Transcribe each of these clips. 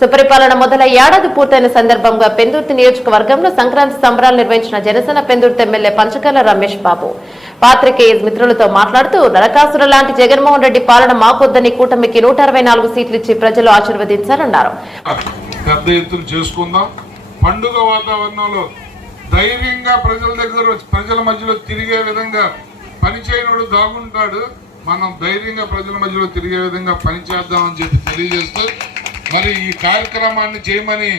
సుపరిపాలన మొదలై ఏడాది పూర్తయిన సందర్భంగా పెందుర్తి నియోజకవర్గంలో సంక్రాంతి సంబరాలు నిర్వహించిన జనసేన పెందుర్తి ఎమ్మెల్యే పంచకర్ల రమేష్ బాబు. పాత్రికేయ మిత్రులతో మాట్లాడుతూ నరకాసుర లాంటి జగన్మోహన్ రెడ్డి పాలన మాకొద్దని కూటమికి నూట అరవై నాలుగు సీట్లు ఇచ్చి ప్రజలు ఆశీర్వదించారన్నారు. పెద్ద ఎత్తున చేసుకుందాం. పండుగ వాతావరణంలో ధైర్యంగా ప్రజల దగ్గర ప్రజల మధ్యలో తిరిగే విధంగా పనిచేయనోడు దాగుంటాడు. మనం ధైర్యంగా ప్రజల మధ్యలో తిరిగే విధంగా పనిచేద్దామని చెప్పి తెలియజేస్తూ మరి ఈ కార్యక్రమాన్ని చేయమని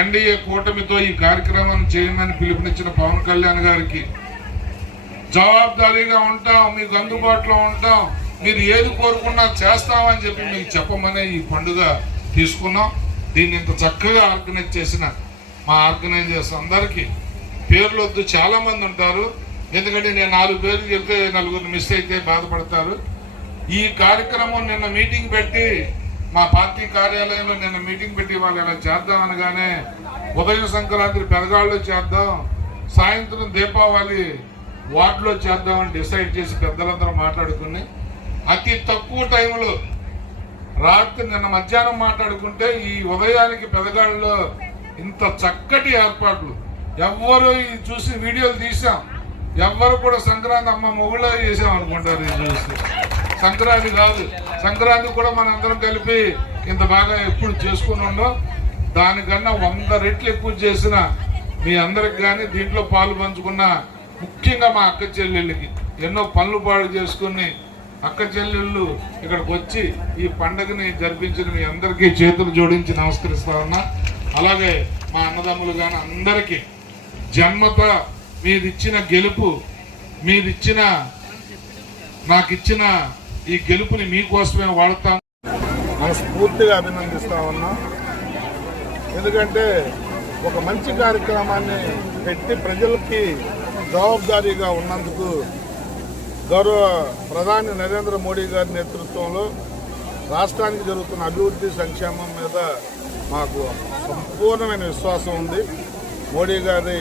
ఎన్డీఏ కూటమితో ఈ కార్యక్రమాన్ని చేయమని పిలుపునిచ్చిన పవన్ కళ్యాణ్ గారికి జవాబారీగా ఉంటాం మీకు అందుబాటులో ఉంటాం మీరు ఏది కోరుకున్నా చేస్తామని చెప్పి మీకు చెప్పమనే ఈ పండుగ తీసుకున్నాం. దీన్ని ఇంత చక్కగా ఆర్గనైజ్ చేసిన మా ఆర్గనైజర్స్ అందరికీ పేర్లు వద్దు చాలామంది ఉంటారు. ఎందుకంటే నేను నాలుగు పేర్లు చెప్తే నలుగురు మిస్ అయితే బాధపడతారు. ఈ కార్యక్రమం నిన్న మీటింగ్ పెట్టి మా పార్టీ కార్యాలయంలో నిన్న మీటింగ్ పెట్టి వాళ్ళు ఇలా చేద్దాం అనగానే ఉదయం సంక్రాంతి పెదగాళ్ళు చేద్దాం సాయంత్రం దీపావళి వార్డులో చేద్దామని డిసైడ్ చేసి పెద్దలందరూ మాట్లాడుకుని అతి తక్కువ టైంలో రాత్రి నిన్న మధ్యాహ్నం మాట్లాడుకుంటే ఈ ఉదయానికి పెదగాళ్ళలో ఇంత చక్కటి ఏర్పాట్లు. ఎవ్వరు చూసి వీడియోలు తీసాం ఎవ్వరు కూడా సంక్రాంతి అమ్మ మొగుళ్ళ చేసాం అనుకుంటారు ఇది చూసి. సంక్రాంతి కాదు. సంక్రాంతి కూడా మనందరం కలిపి ఇంత బాగా ఎప్పుడు చేసుకుని ఉన్నాం దానికన్నా వంద రెట్లు ఎక్కువ చేసిన మీ అందరికి కానీ దీంట్లో పాలు పంచుకున్న ముఖ్యంగా మా అక్క చెల్లెళ్ళకి ఎన్నో పనులు పాడు చేసుకుని అక్క చెల్లెళ్ళు ఇక్కడికి వచ్చి ఈ పండగని జరిపించిన మీ అందరికీ చేతులు జోడించి నమస్కరిస్తా ఉన్నా. అలాగే మా అన్నదమ్ములు కానీ అందరికీ జన్మత మీదిచ్చిన గెలుపు మీదిచ్చిన నాకిచ్చిన ఈ గెలుపుని మీకోసమే వాడతాం. మనస్ఫూర్తిగా అభినందిస్తా ఉన్నాం. ఎందుకంటే ఒక మంచి కార్యక్రమాన్ని పెట్టి ప్రజలకి జవాబుదారీగా ఉన్నందుకు గౌరవ ప్రధాని నరేంద్ర మోడీ గారి నేతృత్వంలో రాష్ట్రానికి జరుగుతున్న అభివృద్ధి సంక్షేమం మీద మాకు సంపూర్ణమైన విశ్వాసం ఉంది. మోడీ గారి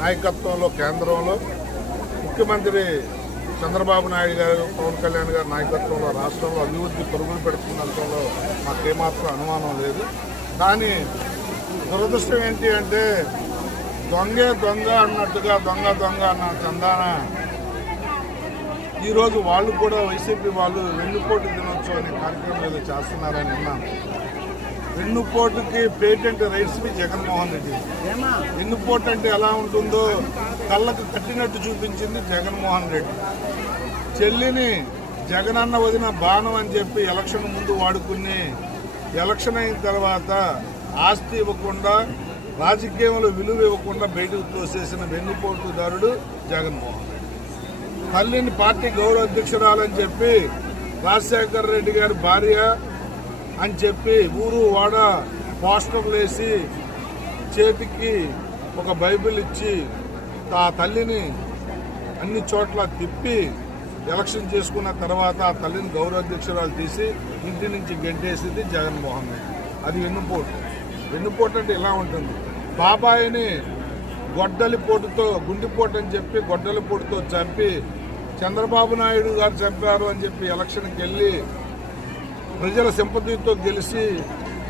నాయకత్వంలో కేంద్రంలో ముఖ్యమంత్రి చంద్రబాబు నాయుడు గారు పవన్ కళ్యాణ్ గారి నాయకత్వంలో రాష్ట్రంలో అభివృద్ధి పరుగులు పెడుతున్నంతలో మాకేమాత్రం అనుమానం లేదు. కానీ దురదృష్టం ఏంటి అంటే దొంగే దొంగ అన్నట్టుగా దొంగ దొంగ అన్న చందాన ఈరోజు వాళ్ళు కూడా వైసీపీ వాళ్ళు వెన్నుపోటు దినోత్సవం అనే కార్యక్రమం ఏదో చేస్తున్నారని విన్నాను. వెన్నుపోటుకి పేటెంట్ రైట్స్ జగన్మోహన్ రెడ్డి. వెన్నుపోటు అంటే ఎలా ఉంటుందో కళ్ళకు కట్టినట్టు చూపించింది జగన్మోహన్ రెడ్డి. చెల్లిని జగనన్న వదిన బాణం అని చెప్పి ఎలక్షన్ ముందు వాడుకుని ఎలక్షన్ అయిన తర్వాత ఆస్తి ఇవ్వకుండా రాజకీయంలో విలువ ఇవ్వకుండా బయటకు తోసేసిన వెన్నుపోటుదారుడు జగన్మోహన్ రెడ్డి. తల్లిని పార్టీ గౌరవ అధ్యక్షురాలని చెప్పి రాజశేఖర రెడ్డి గారి భార్య అని చెప్పి ఊరు వాడ పోస్టర్లు వేసి చేతికి ఒక బైబిల్ ఇచ్చి ఆ తల్లిని అన్ని చోట్ల తిప్పి ఎలక్షన్ చేసుకున్న తర్వాత ఆ తల్లిని గౌరవాధ్యక్షురాలు తీసి ఇంటి నుంచి గెంటేసింది జగన్మోహన్ రెడ్డి. అది వెన్నుపోటు. వెన్నుపోటు అంటే ఇలా ఉంటుంది? బాబాయిని గొడ్డలి పోటుతో గుండెపోటు అని చెప్పి గొడ్డలి పోటుతో చంపి చంద్రబాబు నాయుడు గారు చంపారు అని చెప్పి ఎలక్షన్కి వెళ్ళి ప్రజల సింపతితో గెలిచి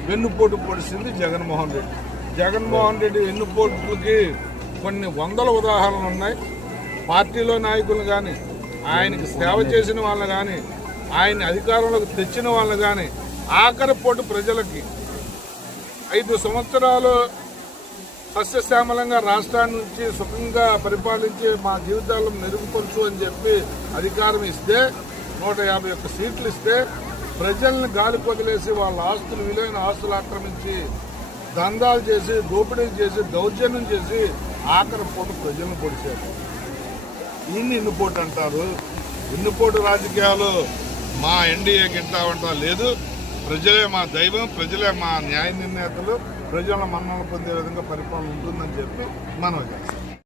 వెన్నుపోటు పొడిచింది జగన్మోహన్ రెడ్డి. జగన్మోహన్ రెడ్డి వెన్నుపోటులకి కొన్ని వందల ఉదాహరణలు ఉన్నాయి. పార్టీలో నాయకులు కానీ ఆయనకి సేవ చేసిన వాళ్ళు కానీ ఆయన అధికారంలోకి తెచ్చిన వాళ్ళు కానీ ఆఖరి పోటు ప్రజలకి. ఐదు సంవత్సరాలు సస్యశ్యామలంగా రాష్ట్రాన్ని నుంచి సుఖంగా పరిపాలించి మా జీవితాలను మెరుగుపరచు అని చెప్పి అధికారం ఇస్తే నూట యాభై ఒక్క సీట్లు ఇస్తే ప్రజల్ని గాలి వదిలేసి వాళ్ళ ఆస్తులు విలువైన ఆస్తులు ఆక్రమించి దందాలు చేసి దోపిడీ చేసి దౌర్జన్యం చేసి ఆఖరి పూట ప్రజలను పొడిచారు. ఇన్ని ఇన్నుపోటు అంటారు. ఇన్నుపోటు రాజకీయాలు మా ఎన్డీఏ గింటావంటా లేదు. ప్రజలే మా దైవం ప్రజలే మా న్యాయ నిర్ణేతలు ప్రజల మన్నలు పొందే విధంగా పరిపాలన ఉంటుందని చెప్పి మనం చేస్తాం.